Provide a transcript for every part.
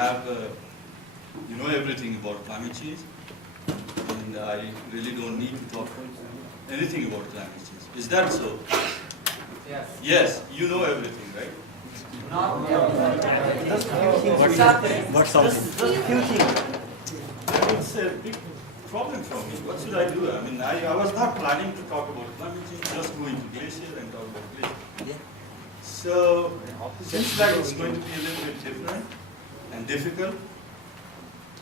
have, you know everything about climate change, and I really don't need to talk anything about climate change. Is that so? Yes. Yes, you know everything, right? What's something? It's a big problem for me. What should I do? I mean, I was not planning to talk about climate change, just go into glacier and talk about glacier. Yeah. So, seems like it's going to be a little bit different and difficult.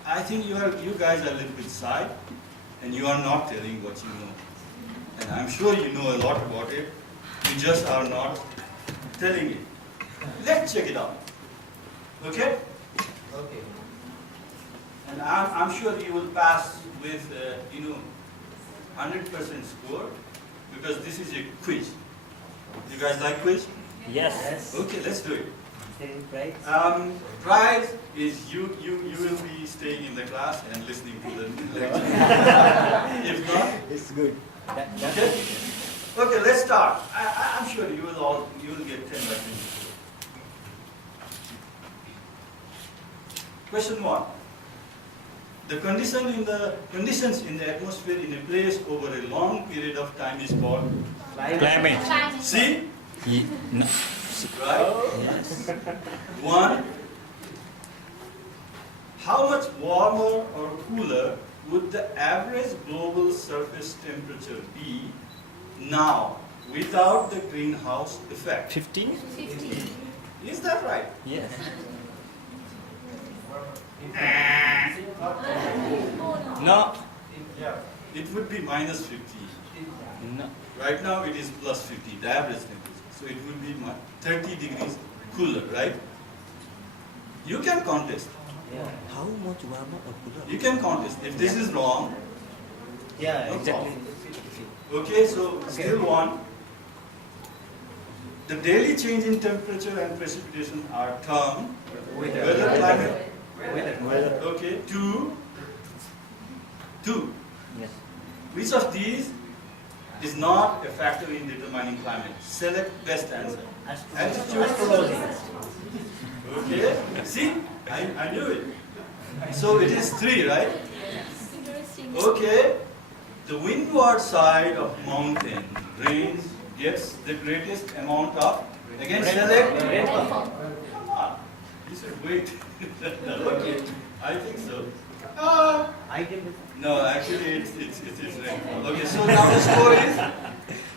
I think you guys are a little bit shy, and you are not telling what you know. And I'm sure you know a lot about it. You just are not telling it. Let's check it out. Okay? Okay. And I'm sure you will pass with 100% score, because this is a quiz. You guys like quiz? Yes. Okay, let's do it. Right. Prize is you will be staying in the class and listening to the lecture. If not, It's good. okay. Okay, let's start. I'm sure you will get 10 by 10. Question 1. The conditions in the atmosphere in a place over a long period of time is called Climate. see? No. Right? 1. How much warmer or cooler would the average global surface temperature be now without the greenhouse effect? 15? Is that right? Yes. No. It would be minus 50. No. Right now it is plus 50, the average temperature. So it would be 30 degrees cooler, right? You can contest. How much warmer or cooler? You can contest. If this is wrong, Yeah, no exactly. problem. Okay, so still one. The daily change in temperature and precipitation are termed weather, climate. Weather. Okay, two. Yes. Which of these is not a factor in determining climate? Select best answer. Altitude. Okay, see, I knew it. So it is 3, right? Okay, the windward side of mountain range gets the greatest amount of, again select. Ah, you said wait. Okay, I think so. I can. No, actually it is rainfall. Okay, so now the score is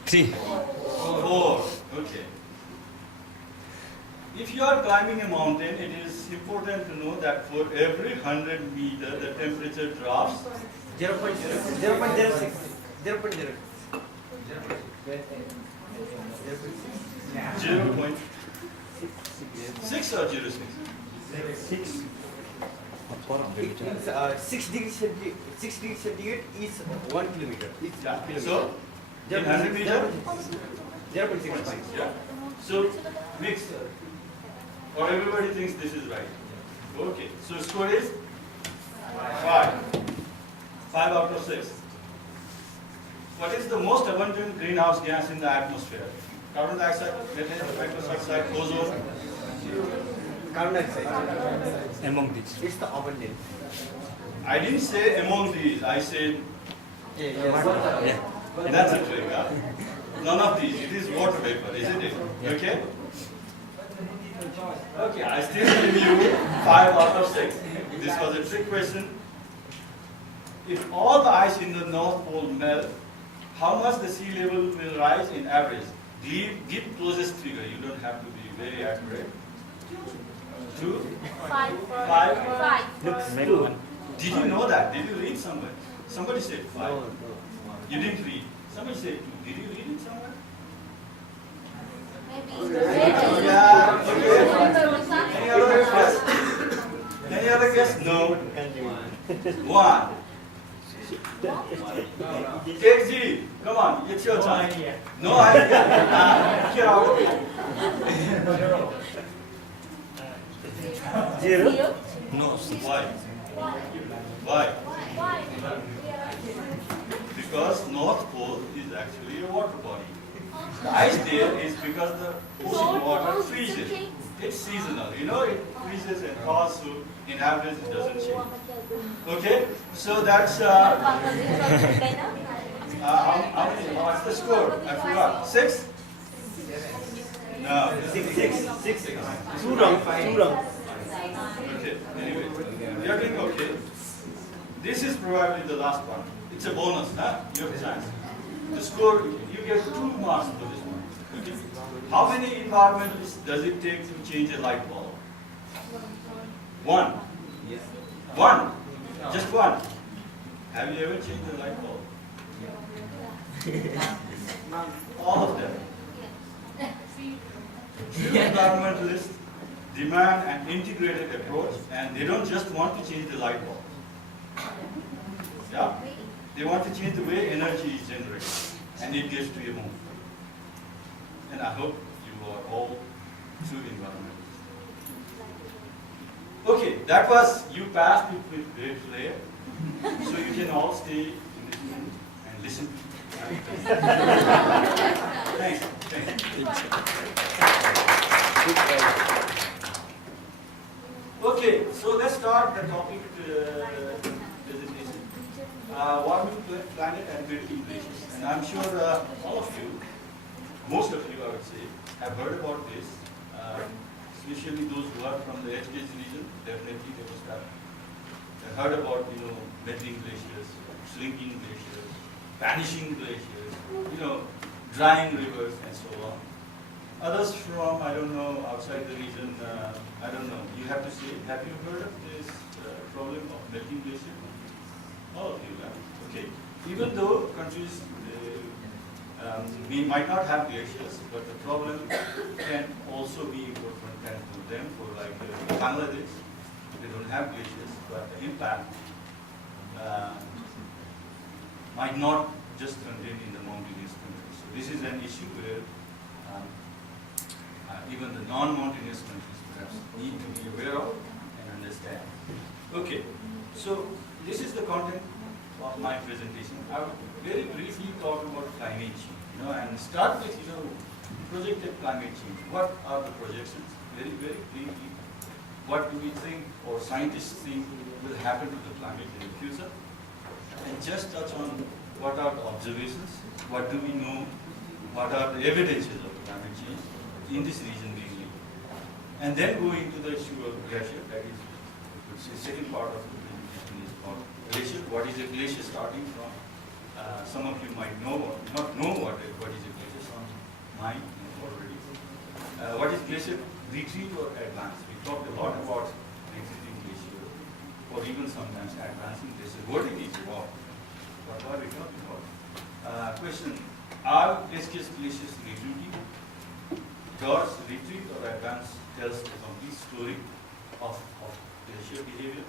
3. 4. Okay. If you are climbing a mountain, it is important to know that for every 100 meters, the temperature drops 0.06. 0.6 or 0.6. 6. 6 degrees centigrade is 1 kilometer. It's So, in 100 meters, 0.6. yeah. So, mix. Or everybody thinks this is right. Okay, so score is 5. 5 out of 6. What is the most abundant greenhouse gas in the atmosphere? Carbon dioxide, methane, nitrous oxide, ozone. Carbon dioxide. Among these. It's the abundant. I didn't say among these, I said Yeah. that's a trick. Huh? None of these. It is water vapor, isn't it? Okay? Okay, I still give you 5 out of 6. This was a trick question. If all the ice in the North Pole melt, how much the sea level will rise in average? Give closest figure. You don't have to be very accurate. 2? 5? Looks good. Did you know that? Did you read somewhere? Somebody said 5. No. You didn't read. Somebody said 2. Did you read it somewhere? Yeah. Okay. Any other guess? Any other guess? No. 1. KG, come on, it's your time. No idea. Get out of here. 0? No. Why? Why? Because North Pole is actually a water body. The ice there is because the ocean water freezes. It's seasonal, you know, it increases and falls, so in average it doesn't change. Okay, so that's how many? What's the score? I forgot. 6? No, 6. Two wrong. Okay, anyway, we are doing okay. This is probably the last one. It's a bonus, huh? You have chance. The score, you get 2 marks for this one. Okay. How many environmentalists does it take to change a light bulb? 1. Yes. 1. Just 1. Have you ever changed a light bulb? All of them. True environmentalists demand an integrated approach, and they don't just want to change the light bulb. Yeah? They want to change the way energy is generated, and it gets to your home. And I hope you are all true environmentalists. Okay, that was, you passed it with great flair, so you can all stay in this room and listen. Thanks. Okay, so let's start the topic presentation. Warming planet and melting glaciers. And I'm sure all of you, most of you I would say, have heard about this, especially those who are from the HKS region. Definitely they must have heard about, melting glaciers, shrinking glaciers, vanishing glaciers, drying rivers and so on. Others from, I don't know, outside the region, I don't know. You have to say, have you heard of this problem of melting glacier? All of you have. Okay. Even though countries we might not have glaciers, but the problem can also be important to them. For like Bangladesh, they don't have glaciers, but the impact might not just contain in the mountainous countries. So this is an issue where even the non-mountainous countries perhaps need to be aware of and understand. Okay, so this is the content of my presentation. I will very briefly talk about climate change, and start with, projected climate change. What are the projections? Very, very briefly, what do we think, or scientists think, will happen to the climate in the future? And just touch on what are the observations, what do we know, what are the evidences of climate change in this region mainly. And then go into the issue of glacier, that is, the second part of the presentation is called glacier. What is a glacier starting from? Some of you might know or not know what is a glacier, some might know already. What is glacier? Retreat or advance? We talked a lot about retreating glacier, or even sometimes advancing glacier. What it is about? What are we talking about? Question: are HKS glaciers retreating? Does retreat or advance tells the complete story of glacier behavior?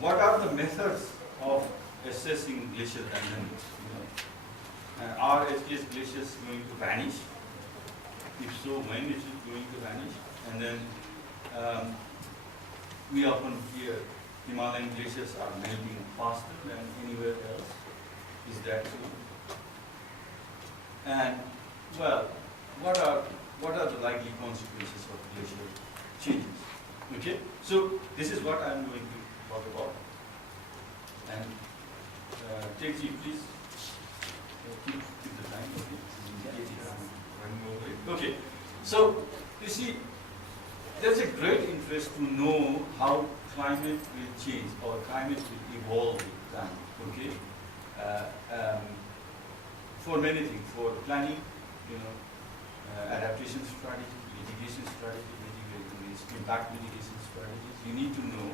What are the methods of assessing glacial dynamics? Are HKS glaciers going to vanish? If so, when is it going to vanish? And then we often hear Himalayan glaciers are melting faster than anywhere else. Is that true? And well, what are the likely consequences of glacial changes? Okay, so this is what I'm going to talk about. And take it, please. Keep the time. Okay, so you see, there's a great interest to know how climate will change or climate will evolve with time. Okay, for many things, for planning, adaptation strategy, mitigation strategy, impact mitigation strategies. You need to know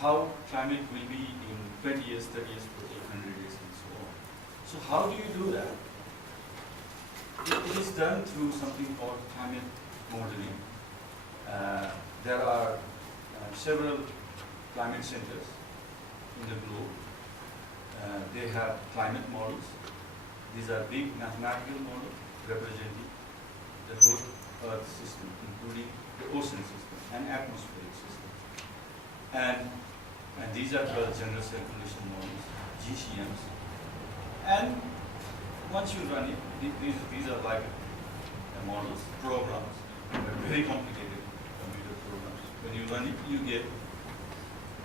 how climate will be in 20 years, 30 years, 100 years, and so on. So how do you do that? It is done through something called climate modeling. There are several climate centers in the globe. They have climate models. These are big mathematical models representing the whole Earth system, including the ocean system and atmospheric system. And these are called general circulation models, GCMs. And once you run it, these are like models, programs. very complicated computer programs. When you run it, you get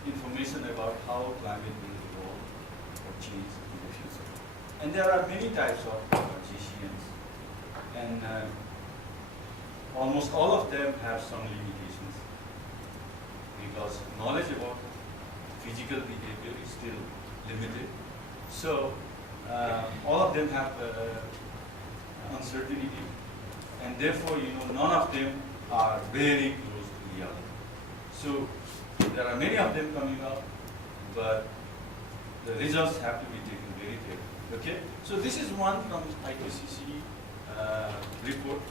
information about how climate will evolve or change in the future. And there are many types of GCNs, and almost all of them have some limitations because knowledge about physical behavior is still limited. So all of them have uncertainty, and therefore, none of them are very close to the other. So there are many of them coming up, but the results have to be taken very carefully. Okay? So this is one from IPCC report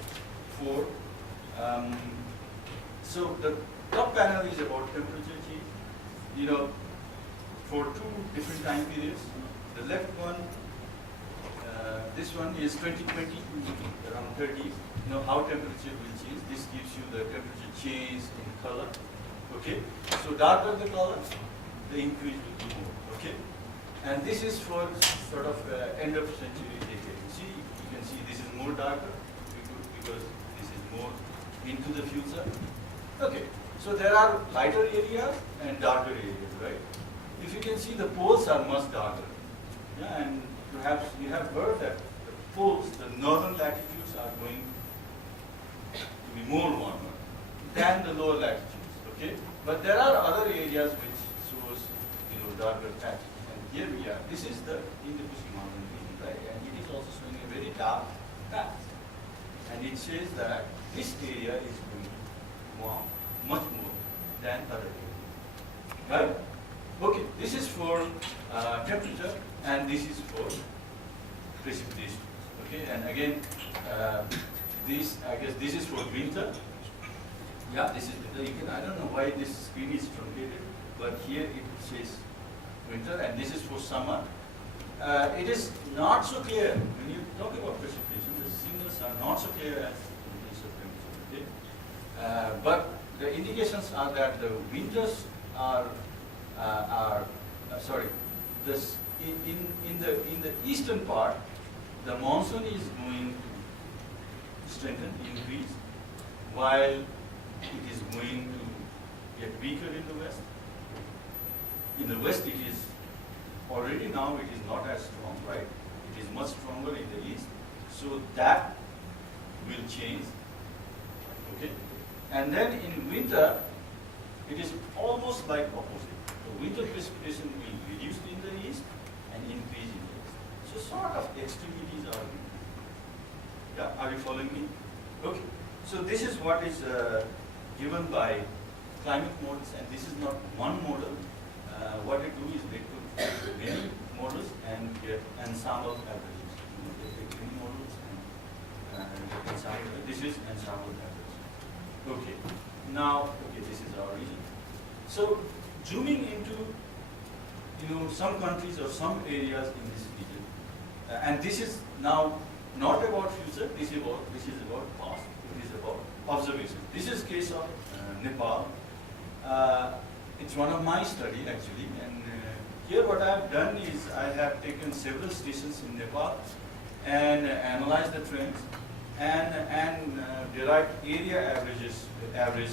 4. So the top panel is about temperature change. For 2 different time periods. The left one, this one is 2020 to around 30. How temperature will change. This gives you the temperature change in color. Okay? So darker the color, the increase will be more. Okay? And this is for sort of end of century decade. See, you can see this is more darker because this is more into the future. Okay, so there are lighter areas and darker areas, right? If you can see, the poles are much darker. Yeah, and perhaps you have heard that the poles, the northern latitudes are going to be more warmer than the lower latitudes. Okay, but there are other areas which shows darker patches. And here we are. This is the Indo-Pacific mountain region, right? And it is also showing a very dark patch. And it says that this area is going to warm much more than other areas. Right? Okay, this is for temperature, and this is for precipitation. Okay, and again, I guess this is for winter. Yeah, this is I don't know why this screen is truncated, but here it says winter, and this is for summer. It is not so clear when you talk about precipitation. The signals are not so clear as in case of temperature. Okay, but the indications are that the winters are sorry. This in the eastern part, the monsoon is going to strengthen, increase, while it is going to get weaker in the west. In the west, it is already now it is not as strong, right? It is much stronger in the east, so that will change. Okay, and then in winter, it is almost like opposite. The winter precipitation will reduce in the east and increase in the west. So sort of extremities are. Yeah, are you following me? Okay. So this is what is given by climate models, and this is not one model. What they do is they took many models and get ensemble averages. They take many models and ensemble. This is ensemble average. Okay. Now, this is our region. So zooming into some countries or some areas in this region, and this is now not about future. This is about past. It is about observation. This is case of Nepal. It's one of my study actually, and here what I have done is I have taken several stations in Nepal and analyzed the trends and derived area averages, average